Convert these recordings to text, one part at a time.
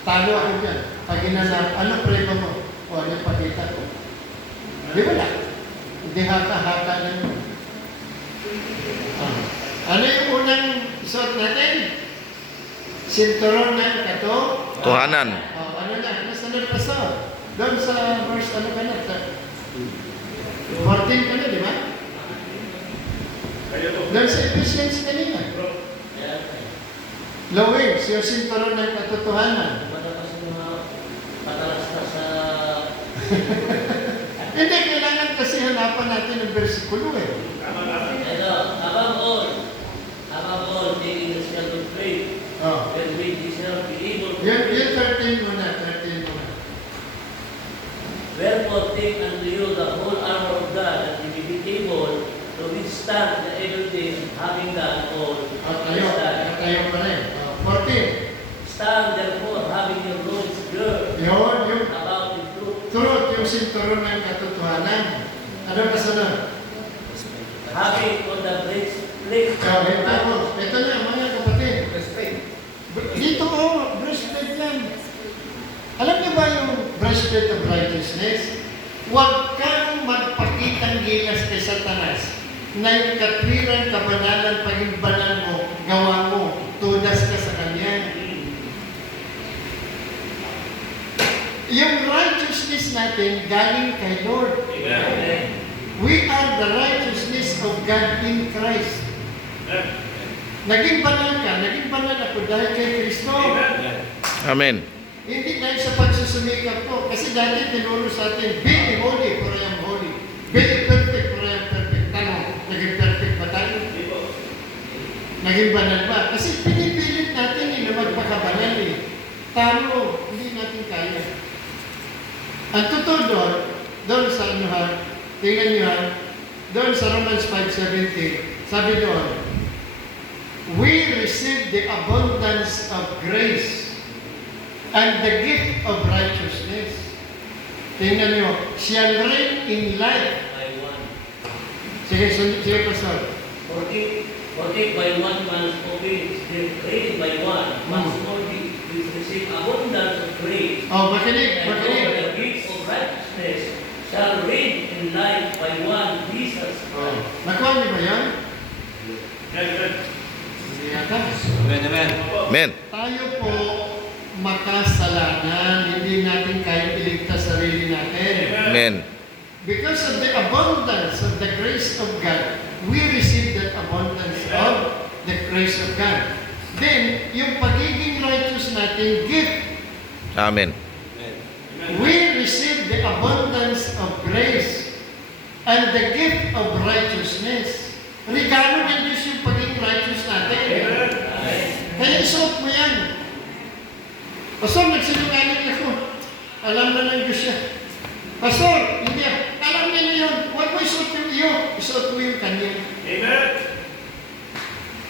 Talo ako dyan. Pag inanap, ano preba mo? O ano yung pakita ko? Di wala. Hindi haka-haka na yun. Ano yung unang suot natin? Sinturon ng Tuhanan. ano na? Nasunod pa sa? Doon sa verse, ano ka na? 14 ka na, di ba? Doon sa Ephesians kanina. Lois, yung sinturon ng katotohanan. Hindi, kailangan kasi hanapan natin ang versikulo eh. Above all, taking the shield of faith, that we shall be able to Yung 13 muna. Wherefore take unto you the whole armor of God, that ye may be able to withstand the evil day, having done all to stand. Tayo pa rin. 14. Stand therefore, having your loins girt Yung about with truth, truth, yung sinturon ng katotohanan. Ano kasunod? having on the breastplate Ito na, mga kapatid. Dito breastplate yan. Alam niyo ba yung breastplate of righteousness? Huwag kang magpakitang gilas kay Satanas na yung katwiran, kabanalan, pagimbalan mo, gawa mo, tudas ka sa kanya. Yung righteousness natin galing kay Lord. Amen. We are the righteousness of God in Christ. Naging banal ka, naging banal ako dahil kay Kristo. Amen. Hindi dahil sa pagsusumikap ko. Kasi dati tinuro sa atin, be holy for I am holy. Be perfect for I am perfect. Tanong, naging perfect ba tayo? Naging banal ba? Kasi pinipilit natin na magpakabanal eh. Talo, hindi natin kaya. Ang totoo doon sa anuhan, tingnan nyo ha, doon sa Romans 5:17, sabi doon, we receive the abundance of grace and the gift of righteousness. Tingnan nyo, shall reign in life. By one. Sige, Pastor. For if by one man's obedience, created by one, must all be receive abundance of grace. Makinig. And all the gifts of righteousness shall reign in life by one Jesus Christ. Nakuha niyo ba yan? Hindi yata. Amen. Tayo po makasalanan, hindi natin kaya iligtas sarili natin. Amen. Because of the abundance of the grace of God, we receive that abundance of the grace of God. Then, yung pagiging righteous natin, gift. Amen. We receive the abundance of grace and the gift of righteousness. Regalo ng Diyos yung pagiging righteous natin. Kaya isuot mo yan. Pastor, nagsinungaling ako. Alam na ng Diyos yan. Pastor, hindi. Alam niya yun. Huwag mo isuot yung iyo. Isuot mo yung kanya. Amen.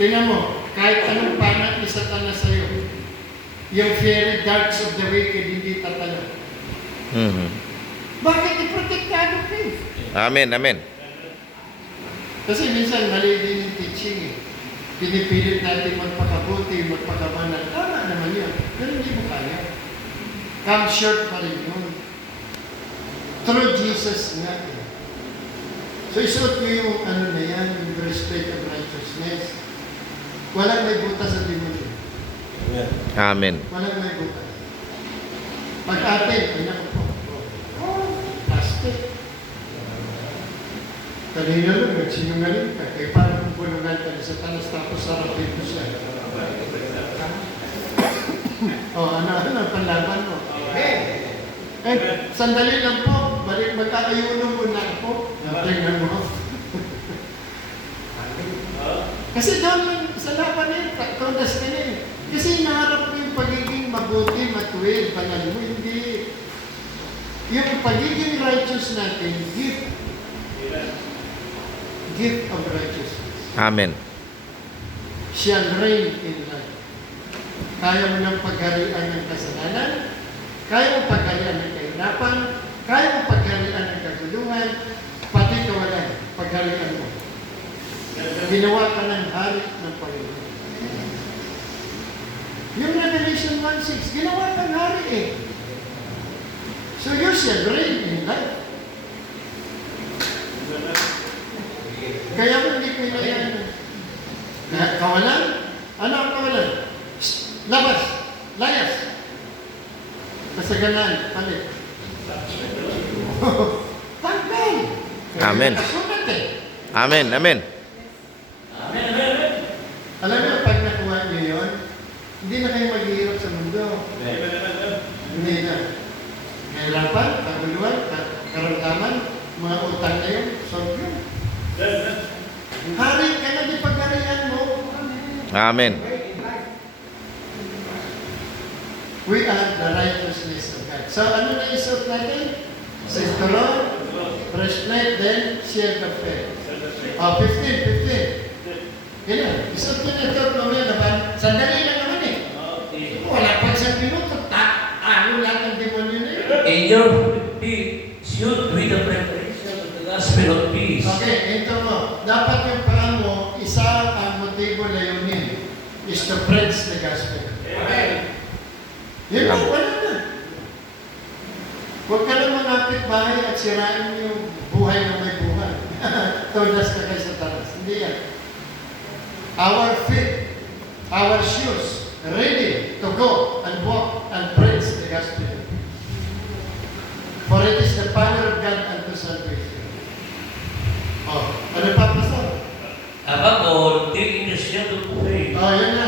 Tingnan mo, kahit anong panat ni Satanas sa'yo, yung fiery darts of the wicked hindi tatalo. Bakit iprotektado ka eh? Amen. Amen. Kasi minsan mali din yung teaching eh. Pinipilit natin magpakabuti, magpakabanal. Tama naman yun. Pero hindi mo kaya. Come short pa rin yun. Through Jesus nga eh. So isuot mo yung ano na yan, yung breastplate of righteousness. Walang may butas sa demonyo. Amen. Walang may butas. Pag atin, ay naku po. Plastic. Kanina lang, nagsinungaling ka. Kaya parang kung bulungan ka na sa tanas tapos sarapin mo siya. Ano, panlaban mo. Sandali lang po. Balik magkakayuno muna po. Tingnan mo. Kasi doon sa laban yun, todas ka niya eh. Kasi naharap mo yung pagiging mabuti, matuwid, banal mo. Hindi. Yung pagiging righteous natin, gift of righteousness. Amen. Shall reign in life. Kaya mo ng pagharian ng kasalanan, kaya mo pagharian ng kahirapan, kaya mo pagharian ng kaguluhan, pati kawalan, pagharian mo. Ginawa ka ng hari ng Panginoon. Yung Revelation 1:6, ginawa kang hari eh. So you shall reign in life. Kaya mo hindi ko inayaan. Kawalan? Ano ang kawalan? Shh! Labas! Layas! Kasagalan, palit. Tanggal! Amen. Kasunat eh. Amen. Amen. Amen, amen, amen. Alam niyo, pag nakuha niyo yun, hindi na kayo maghihirap sa mundo. Hindi na. Kahirapan, kaguluhan, karamdaman, mga utang na yun, solve yun. Hari ka na di pagkarihan mo. Amen. We are the righteousness of God. So, ano na isot natin? Says the Lord, breastplate, then shield of faith. 15. Kaya, isot ko na ito, mamaya naman, sandali lang naman eh. Wala pang isang minuto, ano lahat ng demonyo na yun. And your feet should be the preparation of the gospel of peace. Okay, ito mo. Dapat yung paa mo, isa ang motibo layunin is to preach the gospel. Amen. Yun lang, wala na. Huwag ka lang mangapit bahay at sirain yung buhay na may buhay. Todas ka kayo sa talas. Hindi yan. Our feet, our shoes, ready to go and walk and preach the gospel. For it is the power of God unto salvation. Oh, ano pa, Pastor? Above all, taking the shield of faith. Oh, yun